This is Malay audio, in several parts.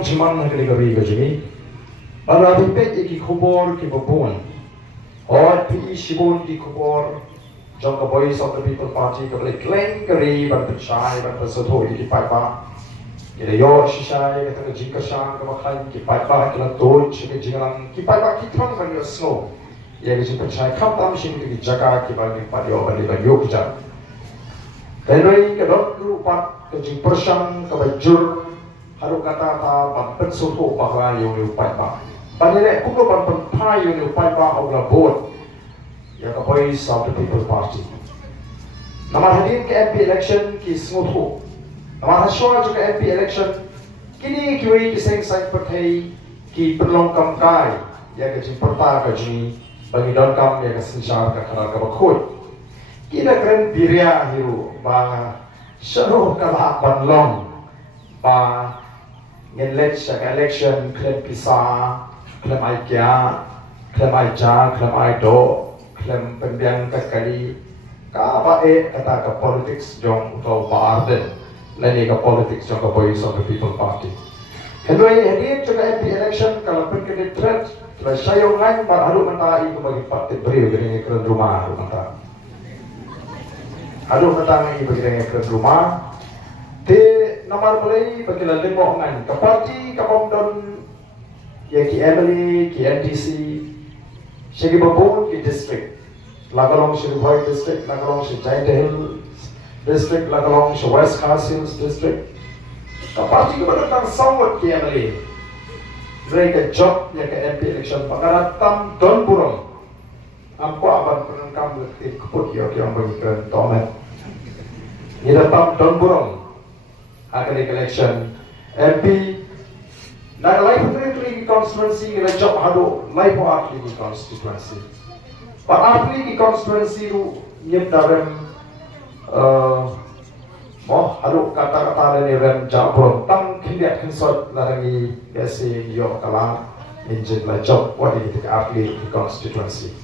Jiman na kali ka jimi. Para bipet ki khobor ki babon. Or pi shibon ki khobor. Jong ka Voice of the People Party ka balik kleng kari ban penchai ban pesoto ki paipa. Kira yo shishai ka taka jingka shang ka bakhan ki paipa kila tol shi ka jingalang ki paipa ki thong ban yo snow. Ya ka jing penchai kam tam shin ki jaga ki ban ki patio ban ban yo ki jak. Tenoi ka dot rupat ka jing persang ka bajur haru kata ta ban pensoto bakla yo yo paipa. Banyak kuno ban penpai yo yo paipa ogla bot. Ya ka Voice of the People Party. Nama hadir ke MP election ki smuthu. Nama haswa juga MP election kini kiwi ki seng sai pathai ki perlong kam kai ya ka jing perta ka jini bagi don kam ya ka sinjar ka khara ka bakhoi. Kina kren biria hiru ba sharu ka la ban long ba ngin election klem pisa klem ai kya klem ai ja klem ai do klem pendiang kali ka ba kata ka politics jong to baarden lani ka politics jong ka Voice of the People Party hendoi hadir juga MP election kalau pergi threat kalau sayong lain ba haru mata itu bagi parti beriu gini ke rumah haru mata ngai bagi ke rumah te nomor boleh bagi lemo ngai ka parti ka pomdon ya ki Emily ki NDC Shagi Babon ki district, Lagalong Shri Bhoi district, Lagalong Shri Jaita Hill district, Lagalong Shri West Khas Hills district. Kapati ko ba tang somewhat ki MLA? Mereka job ya ke MP election pangaratam Don Burong. Ampo aban penengkam lekti keput yo ki ang bagi keren tomet. Ida tam Don Burong. Akan election MP na life lagi constituency nila job hado life lagi constituency. Pak lagi constituency ru nyem darem hado kata-kata ni rem jabron tam kindiat kinsot larangi biasa yo kala minjin la job wadi kita lagi constituency.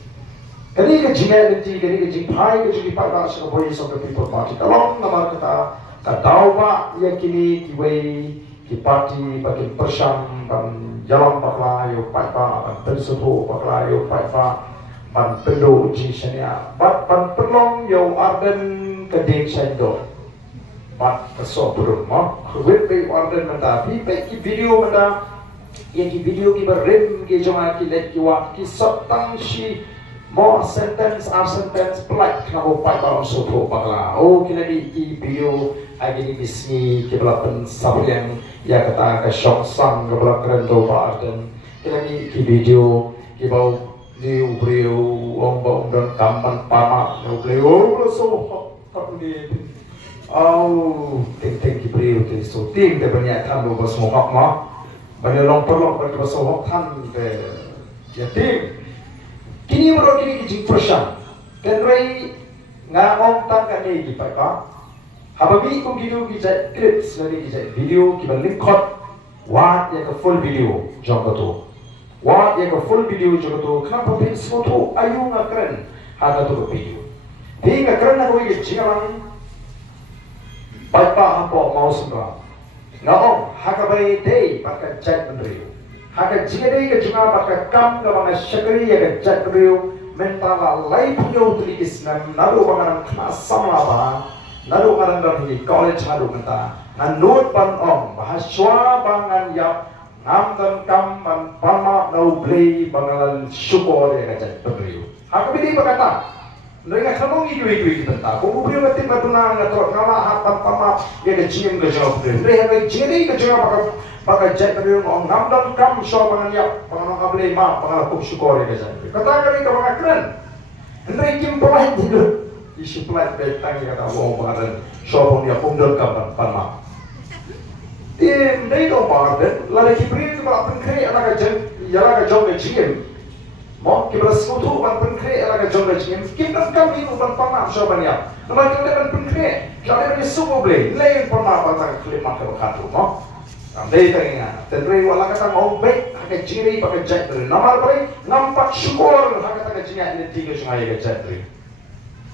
Kani ke jinga nanti kani ke jingpai ke jingi pai bahasa Voice of the People Party. Kalau nama kita kadawa yang kini kiwei ki parti bagi persang ban jalan bakla yo paipa ban pensuhu bakla yo paipa ban pendo uji shania ban perlong yo arden keding sendo ban keso burung mo wit be arden mata bi be ki video mata yang ki video ki berem ki jonga ki let ki wa ki sotang shi mo sentence pelak kabo paipa suhu bakla kina di video agini bismi ke belapan sabulian ya kata ke shock sang ke belakang do baarden kita ni ki video ki bau ni ubriu om dan kampan pama ni ubriu so tak ni ting ki briu ki so ting te banyak kan do bos mohak ma banyak long perlong ber bos mohak kan te ya ting kini bro kini ki jing persang kan rai ngawong tang kan ni ki pa Hababi ko video kita clips lagi kita video kita lingkot wat ya ke full video jangka tu wat ya ke full video jangka tu kenapa pin foto ayu ngakren ada tu video di ngakren aku ini jangan bapak apa mau semua ngawong hakabai day pakai cat mendriu haka jika day ke juga pakai kam ke bangga syakri ya ke cat mendriu mentala lai punya utulis nan naru bangga kelas sama apa naru ngarang di college haru menta nanut pan bahaswa bangan yap ngam dan kam pan pama nau blei bangal syukur ya kacat pemberiu aku bidi berkata mereka kanong idu kita kau beriu ngetim batuna ngatrok ngala hatan pama ya kecim ke jawab beriu mereka jadi ke jawab pakai jet pemberiu ngam dan kam syukur bangan yap bangal blei ma bangal kup syukur ya kacat kata kali kau bangal keren mereka kim pemain hidup isi pelat betang yang kata wong badan shopong dia pumdon kapan panma tim dai do badan lari kibri ba penkre ala ka jen yala ka jong jim mo kibra smutu ban penkre ala ka jong jim kimdan kami ban panma shoban ya nama kita ban penkre jadi ni subo ble lain panma patang klima ka khatu mo dai tanya tenre wala kata mau baik ka jiri pakai jet nama bre nampak syukur ha kata ka jinga ni tiga sungai ka jet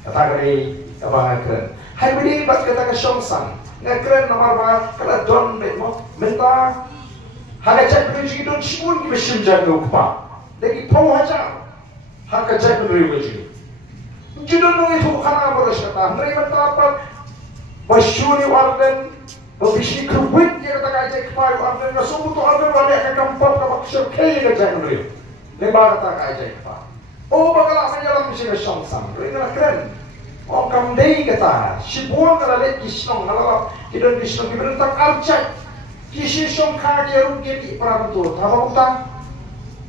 kata kali abang keren. Hai bini bat kata ke Shongsang. Ngakeren nomor ba kala don bet mo menta Haka chat menuju don shun ki bishim jangu kpa. Lagi pau haja. Haka chat menuju. Judon nungi tu khana boros kata. Ndai mata Basyuri warden Babisi kerwit dia kata kajak kepala warden Nasubu tu warden wale akan kampap kapak syurkei kajak menuju Lembar kata kajak kepala Oh bakalah menyalam misi kesyong-sang Rina keren Oh kamdei kata Sibuan kala let kisnong Nalala kita kisnong Kiberentak arjak Kisi syong kaya rugi di perabentur Apa kata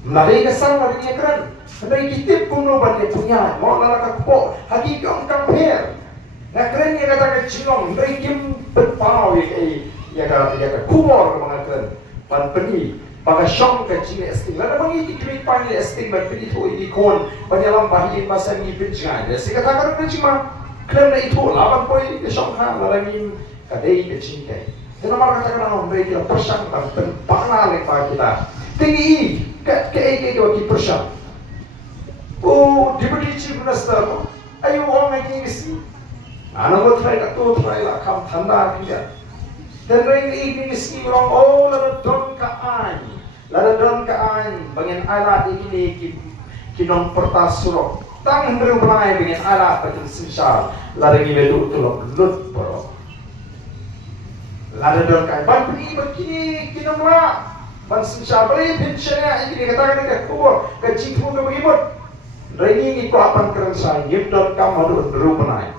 Menari kesang lari niya keren Menari kitip kuno balik punya Mau nalaka kepo Hakiki om kamper Nah keren yang kata kecilong, mereka berpau ya kata kubur mga keren, pan peni, baga syong kecil esting, lalu mengi kiri panggil esting, ban peni tu ikon, banyalam bahin masa ni penjangan, jadi kata keren cuma keren na itu lawan poi syong ha, lalu kadai kecil kai, kenapa kata keren mereka persang pan panah lepas kita, tinggi ke waktu persang, oh diberi cipta star, ayo orang ini kesi. Anak mo try ka to try la kam thanda kiya then ring igni ski rong oh la don ka an bangin ala igni kinong pertasuro tang ndru blai bangin ala patin sinsar la ring ledu tulok lut poro la don ka ban pri bakini kinong la ban sinsar bali pensiona igni kata ka ko ka chithu ka bagimot ring ko apan keren sa yimdon kam hadu ndru blai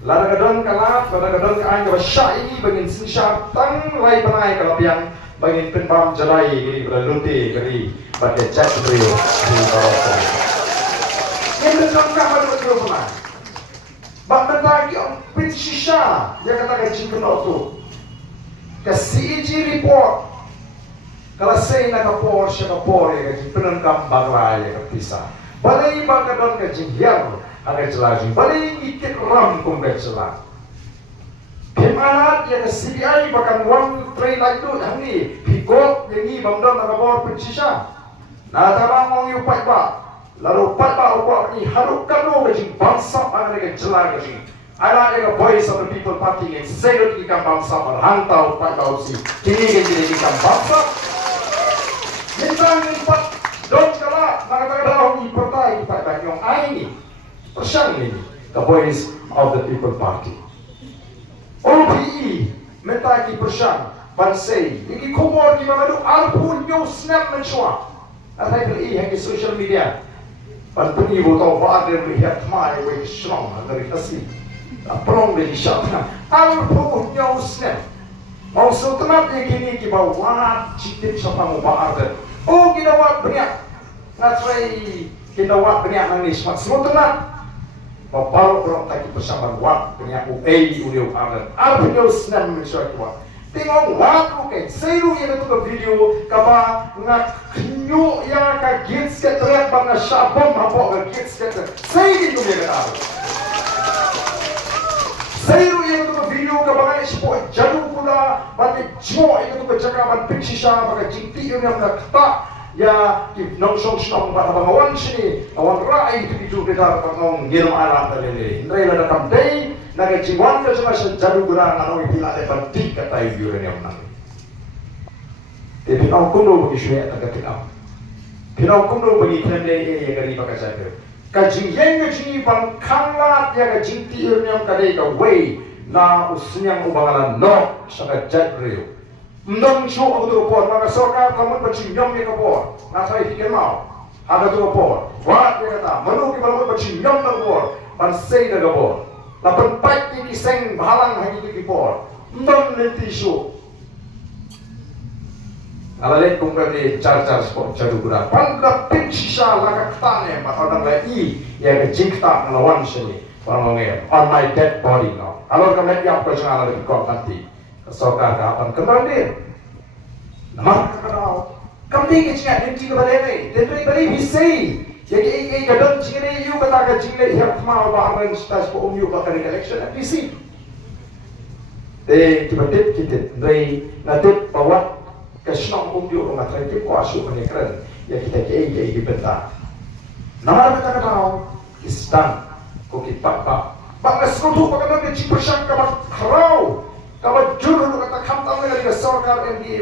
Lada gadon kalap, lada gadon kain kau syai bangin sinsar tang lai panai kalau piang bangin penpam jalai gini berlunti gini bagai cat beri di bawah. Yang gadon kamar betul panai. Bang lagi om pin sisa dia kata kecil kena tu. Kasih report. Kalau saya nak kapor ya kecil penengkam baglai ya kepisah. Balai bang gadon kecil hiang. Ada celajing, balik ikut ram kumbat celah. Pemalat yang CBI bahkan one train lagi tu yang ni, pikot yang ni bangdan nak bawa pensisa. Nah, tabang orang yang upat ba, lalu upat ba upat ni harukan lo kecing bangsa mana lagi celah kecing. Ada yang voice of the people party yang saya lagi kan bangsa berhantau upat ba usi. Kini lagi kan bangsa. Minta upat dong celah, nak kata orang ini pertai upat ba yang ini. Persang ini, the voice of the people party. OPE, mentaki persang, bansai, ini kubur di mana tu alpun yo snap mencua. Atai beli yang di social media, bantu ibu tahu bahagia melihat mai wei strong dari kasih. Perong dari syakna, alpun yo snap. Mau setelah yang kini kita bawa cipta siapa mau bahagia. Oh kita buat banyak, ngatrai kita buat banyak nangis. Semua tenang. Bapak orang taki bersama wak penyaku uliu aman. Artinya senang mencuci wak. Tengok wak oke. Saya yang itu video kaba ngak kinyo ya kaget setelah bangga sabon apa kaget setelah. Saya itu dia kata. Saya yang itu video kaba ngak sepoi jadu pula balik cimo itu bercakapan pinsisa bagi cinti yang nak tak. Ya, nong song pada bangawan sini, awan rai itu kita ngong ngirim alam dari ini. Ndai lada kamdei, naga ciwan ke cuma sejadu gurang anu ipilah lepan tik kata ibu yang nang. Tapi aku kuno bagi syuat agak tidak. Pinau kuno bagi kendai yang kali pakai saya. Kajing yang kajing bang kanglat ya kajing tiur yang kadai kawai na usunyang ubangalan no sangat jadriu. Ndong show aku tu report, maka sokar kamu bercinyam dia report. Nasa ikan mau, ada tu report. Wah dia kata, menu kita kamu bercinyam dia report, bansai dia report. Lapan pat ni kiseng bahalang hanya tu report. Ndong nanti show. Kalau lihat kumpulan ni car sport jadu guna. Pandra pin sisa laka ketane, maka orang lagi yang kejingta melawan sini. Orang ngomong on my dead body now. Kalau kamu lihat yang perjalanan lebih kuat nanti. Sokar kapan kembali? Nama kenal. Kami kecil ni tiga balai, tentu balai bisai. Jadi kadang ciri you kata ciri yang mau bahagian stas pun you bakal election bisai. Tiba-tiba kita dari nanti bawa kesenang you rumah terakhir kuasu menyekran. Ya kita bentar. Nama kita kenal. Istan, kokit pak. Bangga sekutu bagaimana ciprasang kabar kerau. Kalau juru kata kamtam lagi ke sokar MBA